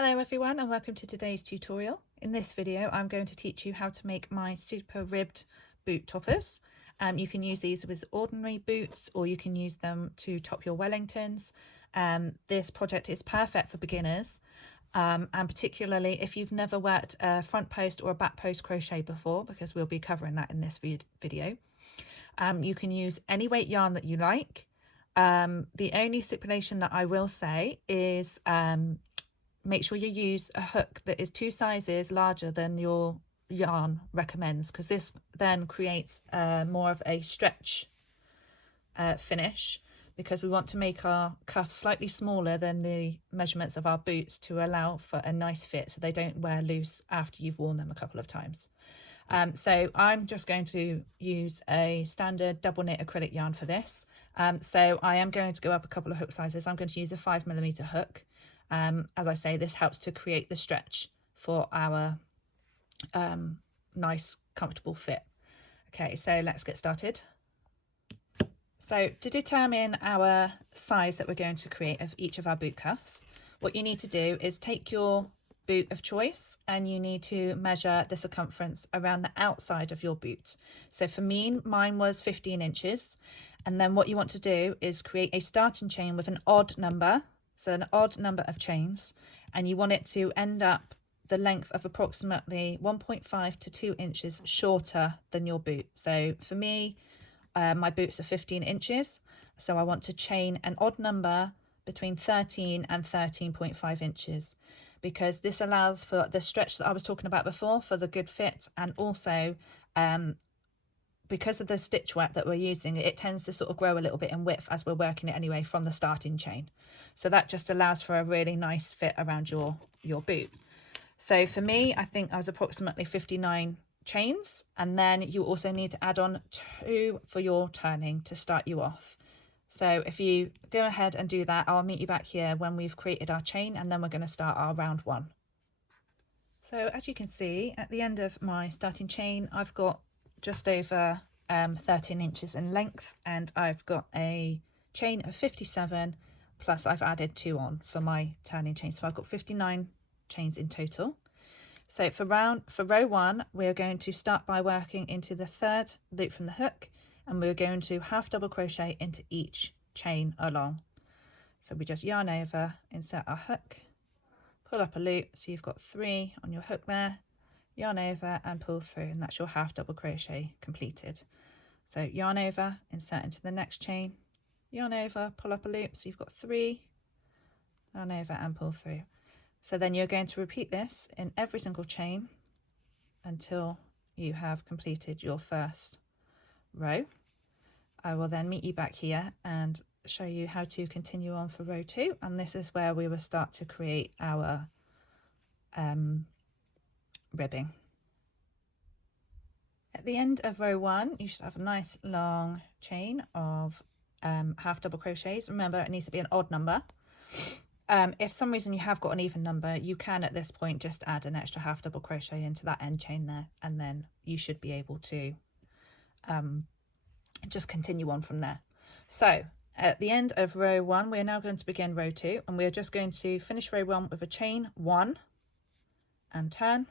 Hello everyone and welcome to today's tutorial. In this video I'm going to teach you how to make my super ribbed boot toppers. You can use these with ordinary boots or you can use them to top your Wellingtons. This project is perfect for beginners and particularly if you've never worked a front post or a back post crochet before, because we'll be covering that in this video. You can use any weight yarn that you like. The only stipulation that I will say is make sure you use a hook that is 2 sizes larger than your yarn recommends, because this then creates more of a stretch finish, because we want to make our cuffs slightly smaller than the measurements of our boots to allow for a nice fit so they don't wear loose after you've worn them a couple of times. So I'm just going to use a standard double knit acrylic yarn for this. So I am going to go up a couple of hook sizes. I'm going to use a 5mm hook. As I say, this helps to create the stretch for our nice comfortable fit. Okay, so let's get started. So to determine our size that we're going to create of each of our boot cuffs, what you need to do is take your boot of choice and you need to measure the circumference around the outside of your boot. So for me, mine was 15 inches. And then what you want to do is create a starting chain with an odd number. So an odd number of chains, and you want it to end up the length of approximately 1.5 to 2 inches shorter than your boot. So for me, my boots are 15 inches. So I want to chain an odd number between 13 and 13.5 inches, because this allows for the stretch that I was talking about before for the good fit, and also because of the stitch work that we're using, it tends to sort of grow a little bit in width as we're working it anyway from the starting chain. So that just allows for a really nice fit around your boot. So for me, I think I was approximately 59 chains, and then you also need to add on 2 for your turning to start you off. So if you go ahead and do that, I'll meet you back here when we've created our chain, and then we're going to start our round 1. So as you can see, at the end of my starting chain, I've got just over 13 inches in length, and I've got a chain of 57, plus I've added 2 on for my turning chain, so I've got 59 chains in total. So for row 1, we're going to start by working into the 3rd loop from the hook, and we're going to half double crochet into each chain along. So we just yarn over, insert our hook, pull up a loop, so you've got 3 on your hook there, yarn over and pull through, and that's your half double crochet completed. So yarn over, insert into the next chain, yarn over, pull up a loop, so you've got 3, yarn over and pull through. So then you're going to repeat this in every single chain until you have completed your first row. I will then meet you back here and show you how to continue on for row 2, and this is where we will start to create our ribbing. At the end of row 1, you should have a nice long chain of half double crochets. Remember, it needs to be an odd number. If for some reason you have got an even number, you can at this point just add an extra half double crochet into that end chain there, and then you should be able to just continue on from there. So at the end of row 1, we're now going to begin row 2, and we're just going to finish row 1 with a chain 1 and turn,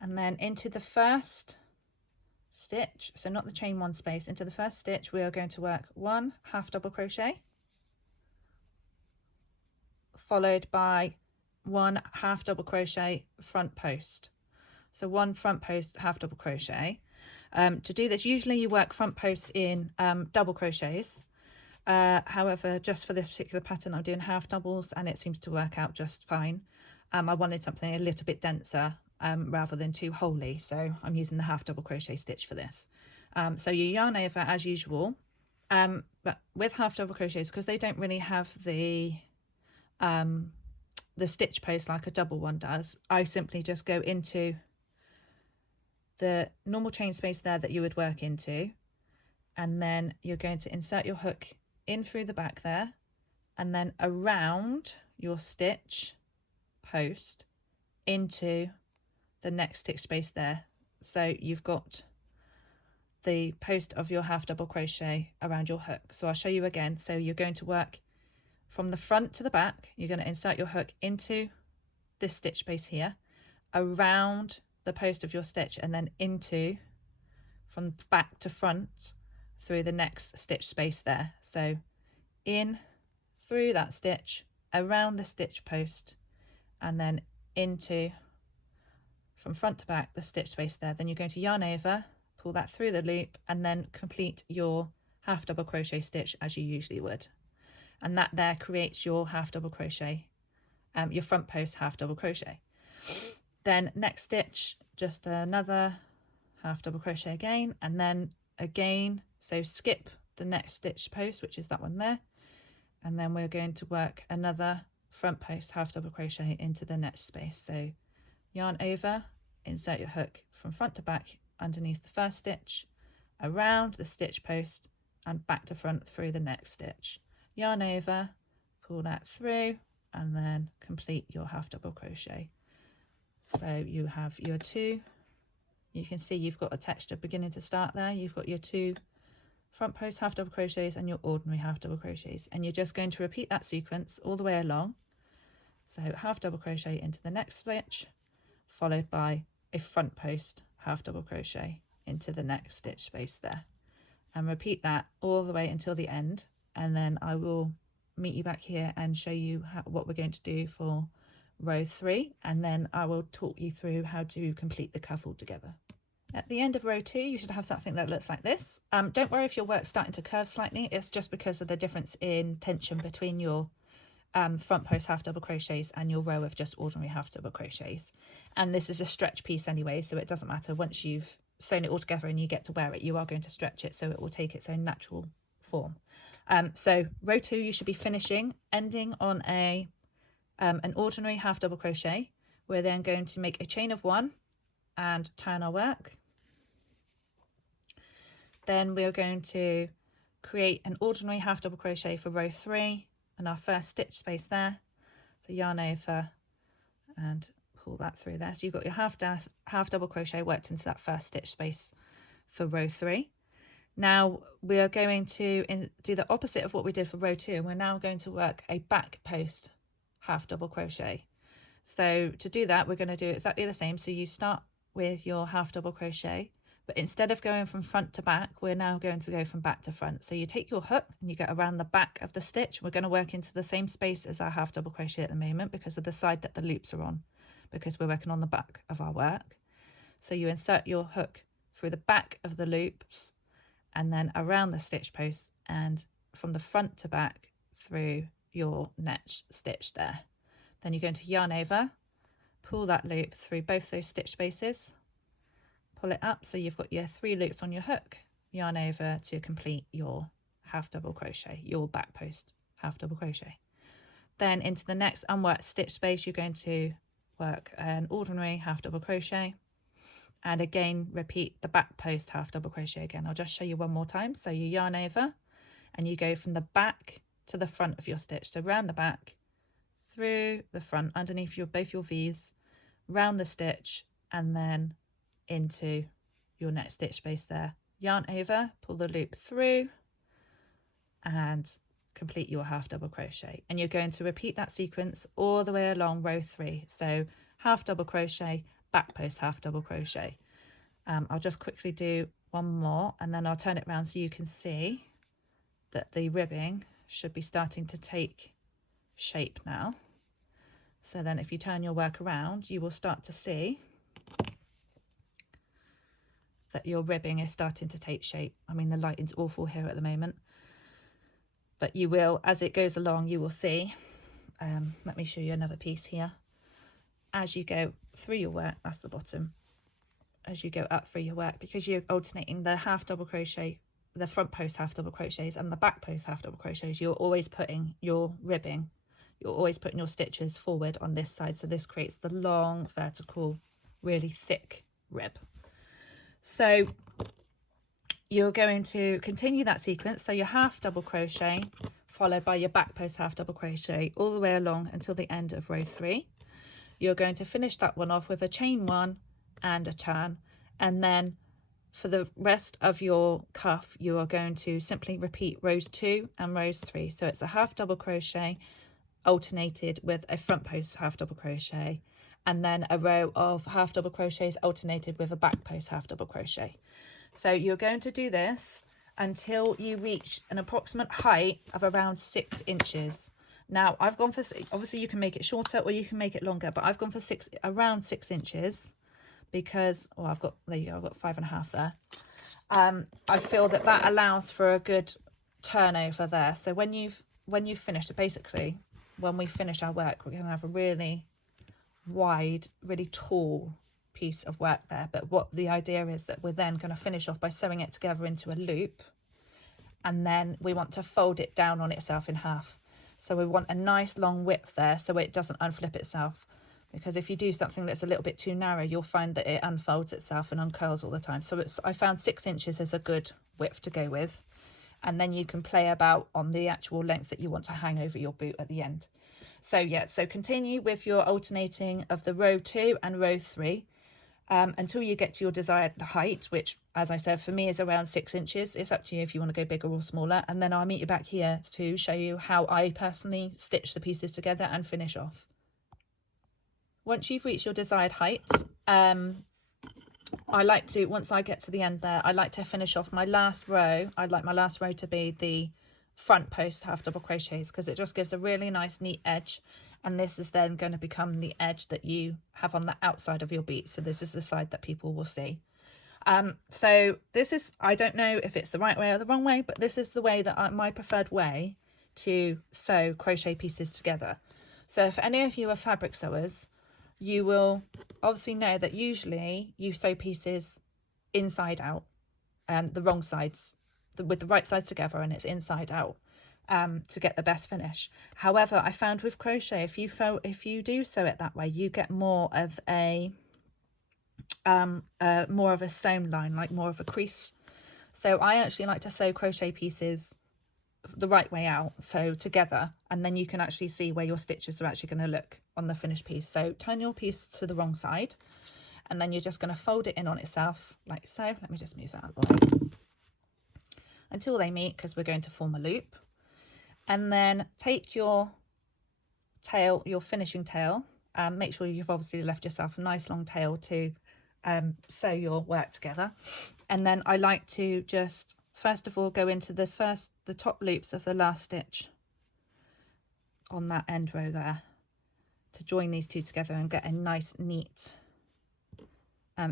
and then into the first stitch, so not the chain 1 space, into the first stitch we are going to work 1 half double crochet, followed by 1 half double crochet front post. So 1 front post half double crochet. To do this, usually you work front posts in double crochets. However, just for this particular pattern, I'm doing half doubles and it seems to work out just fine. I wanted something a little bit denser rather than too wholly, so I'm using the half double crochet stitch for this. So you yarn over as usual, but with half double crochets, because they don't really have the stitch post like a double one does, I simply just go into the normal chain space there that you would work into, and then you're going to insert your hook in through the back there and then around your stitch post into the next stitch space there. So you've got the post of your half double crochet around your hook. So I'll show you again. So you're going to work from the front to the back, you're going to insert your hook into this stitch space here, around the post of your stitch, and then into, from back to front, through the next stitch space there. So in through that stitch, around the stitch post, and then into, from front to back, the stitch space there. Then you're going to yarn over, pull that through the loop, and then complete your half double crochet stitch as you usually would. And that there creates your half double crochet, your front post half double crochet. Then next stitch, just another half double crochet again, and then again, so skip the next stitch post, which is that one there, and then we're going to work another front post half double crochet into the next space. So yarn over, insert your hook from front to back underneath the first stitch, around the stitch post, and back to front through the next stitch. Yarn over, pull that through, and then complete your half double crochet. So you have your two, you can see you've got a texture beginning to start there. You've got your two front post half double crochets and your ordinary half double crochets, and you're just going to repeat that sequence all the way along. So half double crochet into the next stitch, followed by a front post half double crochet into the next stitch space there, and repeat that all the way until the end. And then I will meet you back here and show you what we're going to do for row 3, and then I will talk you through how to complete the cuff all together. At the end of row 2, you should have something that looks like this. Don't worry if your work's starting to curve slightly, it's just because of the difference in tension between your front post half double crochets and your row of just ordinary half double crochets. And this is a stretch piece anyway, so it doesn't matter. Once you've sewn it all together and you get to wear it, you are going to stretch it so it will take its own natural form. So row 2, you should be finishing, ending on an ordinary half double crochet. We're then going to make a chain of 1 and turn our work. Then we're going to create an ordinary half double crochet for row 3 and our first stitch space there. So yarn over and pull that through there. So you've got your half double crochet worked into that first stitch space for row 3. Now we are going to do the opposite of what we did for row 2, and we're now going to work a back post half double crochet. So to do that, we're going to do exactly the same. So you start with your half double crochet, but instead of going from front to back, we're now going to go from back to front. So you take your hook and you go around the back of the stitch. We're going to work into the same space as our half double crochet at the moment because of the side that the loops are on, because we're working on the back of our work. So you insert your hook through the back of the loops and then around the stitch post and from the front to back through your next stitch there. Then you're going to yarn over, pull that loop through both those stitch spaces, pull it up so you've got your 3 loops on your hook, yarn over to complete your half double crochet, your back post half double crochet. Then into the next unworked stitch space, you're going to work an ordinary half double crochet, and again repeat the back post half double crochet again. I'll just show you one more time. So you yarn over and you go from the back to the front of your stitch, so round the back, through the front, underneath both your V's, round the stitch, and then into your next stitch space there. Yarn over, pull the loop through, and complete your half double crochet. And you're going to repeat that sequence all the way along row 3. So half double crochet, back post half double crochet. I'll just quickly do one more and then I'll turn it around so you can see that the ribbing should be starting to take shape now. So then if you turn your work around, you will start to see that your ribbing is starting to take shape. I mean, the lighting's awful here at the moment, but you will, as it goes along, you will see. Let me show you another piece here. As you go through your work, that's the bottom, as you go up through your work, because you're alternating the half double crochet, the front post half double crochets and the back post half double crochets, you're always putting your ribbing, you're always putting your stitches forward on this side, so this creates the long vertical really thick rib. So you're going to continue that sequence, so your half double crochet followed by your back post half double crochet all the way along until the end of row 3. You're going to finish that one off with a chain 1 and a turn, and then for the rest of your cuff, you are going to simply repeat rows 2 and rows 3. So it's a half double crochet alternated with a front post half double crochet, and then a row of half double crochets alternated with a back post half double crochet. So you're going to do this until you reach an approximate height of around 6 inches. Now I've gone for, obviously you can make it shorter or you can make it longer, but I've gone for around 6 inches because, well, I've got, there you go, I've got 5.5 there. I feel that that allows for a good turnover there. So when you've finished it, basically when we finish our work, we're going to have a really wide, really tall piece of work there. But what the idea is that we're then going to finish off by sewing it together into a loop, and then we want to fold it down on itself in half. So we want a nice long width there so it doesn't unflip itself, because if you do something that's a little bit too narrow, you'll find that it unfolds itself and uncurls all the time. So I found 6 inches is a good width to go with, and then you can play about on the actual length that you want to hang over your boot at the end. So yeah, so continue with your alternating of the row 2 and row 3 until you get to your desired height, which, as I said, for me is around 6 inches. It's up to you if you want to go bigger or smaller. And then I'll meet you back here to show you how I personally stitch the pieces together and finish off. Once you've reached your desired height, I like to, once I get to the end there, I like to finish off my last row. I'd like my last row to be the front post half double crochets, because it just gives a really nice neat edge, and this is then going to become the edge that you have on the outside of your beat. So this is the side that people will see. So this is, I don't know if it's the right way or the wrong way, but this is the way that my preferred way to sew crochet pieces together. So if any of you are fabric sewers, you will obviously know that usually you sew pieces inside out, the wrong sides, with the right sides together, and it's inside out to get the best finish. However, I found with crochet, if you do sew it that way, you get more of a sewn line, like more of a crease. So I actually like to sew crochet pieces the right way out, so together, and then you can actually see where your stitches are actually going to look on the finished piece. So turn your piece to the wrong side, and then you're just going to fold it in on itself like so. Let me just move that out of the way until they meet, because we're going to form a loop. And then take your tail, your finishing tail, make sure you've obviously left yourself a nice long tail to sew your work together. And then I like to just first of all go into the top loops of the last stitch on that end row there to join these two together and get a nice neat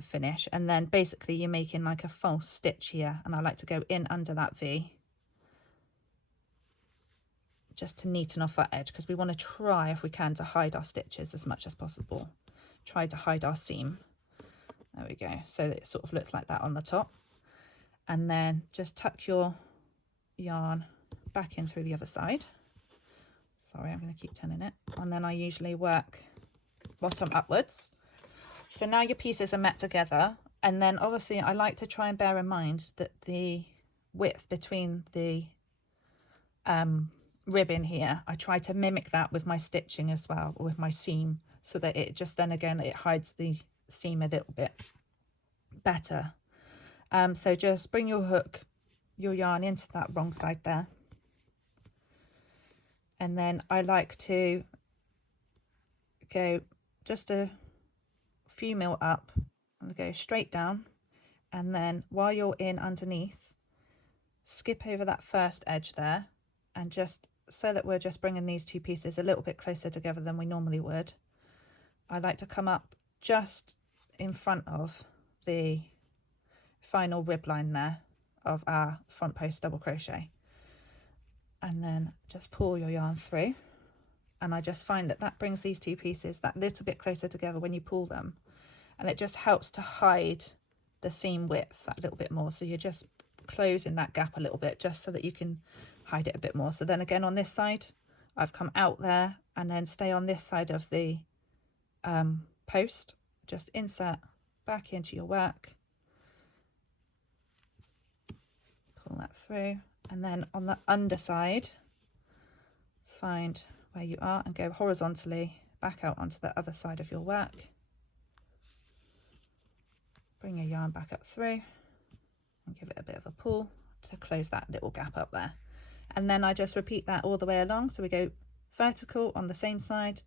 finish. And then basically you're making like a false stitch here, and I like to go in under that V just to neaten off our edge, because we want to try, if we can, to hide our stitches as much as possible. Try to hide our seam. There we go, so that it sort of looks like that on the top. And then just tuck your yarn back in through the other side. Sorry, I'm going to keep turning it. And then I usually work bottom upwards. So now your pieces are met together, and then obviously I like to try and bear in mind that the width between the ribbon here, I try to mimic that with my stitching as well, or with my seam, so that it just then again it hides the seam a little bit better. So just bring your hook, your yarn into that wrong side there, and then I like to go just a few mil up and go straight down, and then while you're in underneath, skip over that first edge there, and just so that we're just bringing these two pieces a little bit closer together than we normally would, I like to come up just in front of the final rib line there of our front post double crochet, and then just pull your yarn through. And I just find that that brings these two pieces that little bit closer together when you pull them, and it just helps to hide the seam width that little bit more. So you're just closing that gap a little bit just so that you can hide it a bit more. So then again on this side I've come out there, and then stay on this side of the post, just insert back into your work, pull that through, and then on the underside find where you are and go horizontally back out onto the other side of your work. Bring your yarn back up through, and give it a bit of a pull to close that little gap up there. And then I just repeat that all the way along. So we go vertical on the same side,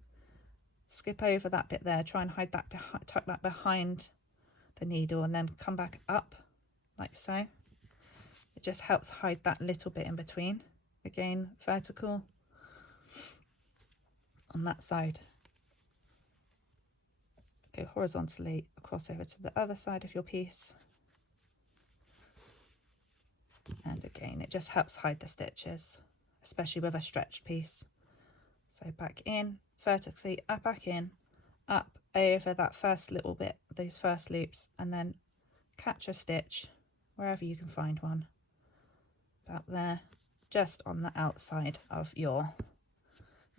skip over that bit there, try and hide that, tuck that behind the needle, and then come back up like so. It just helps hide that little bit in between. Again, vertical on that side, go horizontally across over to the other side of your piece, and again it just helps hide the stitches, especially with a stretched piece. So back in vertically, up, back in, up over that first little bit, those first loops, and then catch a stitch wherever you can find one, about there, just on the outside of your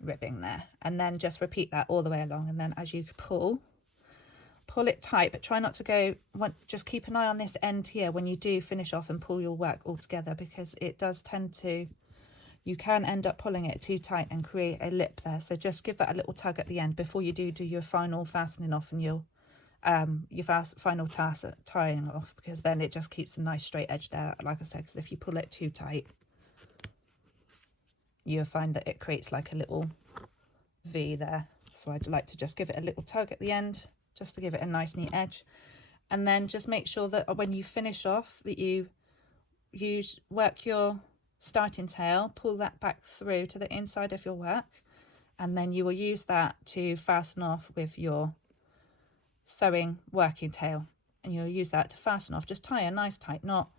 ribbing there, and then just repeat that all the way along. And then as you pull it tight, but try not to go, just keep an eye on this end here when you do finish off and pull your work all together, because it does tend to, you can end up pulling it too tight and create a lip there. So just give that a little tug at the end before you do your final fastening off and your final tassel tying off, because then it just keeps a nice straight edge there, like I said, because if you pull it too tight, you'll find that it creates like a little V there. So I'd like to just give it a little tug at the end, just to give it a nice neat edge. And then just make sure that when you finish off, that you work your starting tail, pull that back through to the inside of your work, and then you will use that to fasten off with your sewing working tail, and you'll use that to fasten off. Just tie a nice tight knot,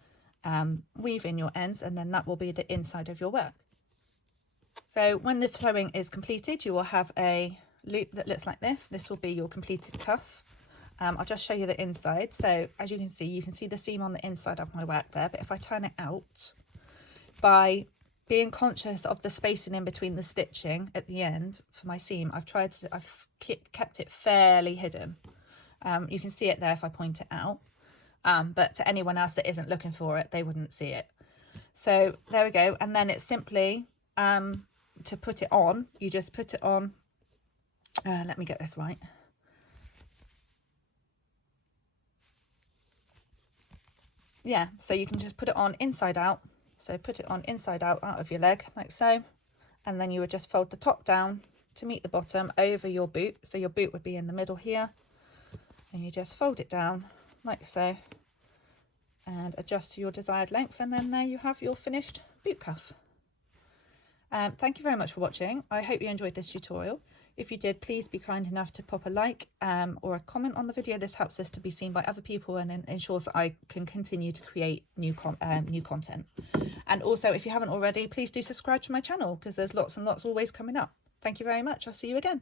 weave in your ends, and then that will be the inside of your work. So when the sewing is completed, you will have a loop that looks like this. This will be your completed cuff. I'll just show you the inside. So as you can see the seam on the inside of my work there, but if I turn it out, by being conscious of the spacing in between the stitching at the end for my seam, I've kept it fairly hidden. You can see it there if I point it out, but to anyone else that isn't looking for it, they wouldn't see it. So there we go. And then it's simply to put it on, you just put it on, let me get this right. Yeah, so you can just put it on inside out. So put it on inside out of your leg like so, and then you would just fold the top down to meet the bottom over your boot. So your boot would be in the middle here, and you just fold it down like so and adjust to your desired length, and then there you have your finished boot cuff. Thank you very much for watching. I hope you enjoyed this tutorial. If you did, please be kind enough to pop a like or a comment on the video. This helps this to be seen by other people and ensures that I can continue to create new content. And also, if you haven't already, please do subscribe to my channel, because there's lots and lots always coming up. Thank you very much. I'll see you again.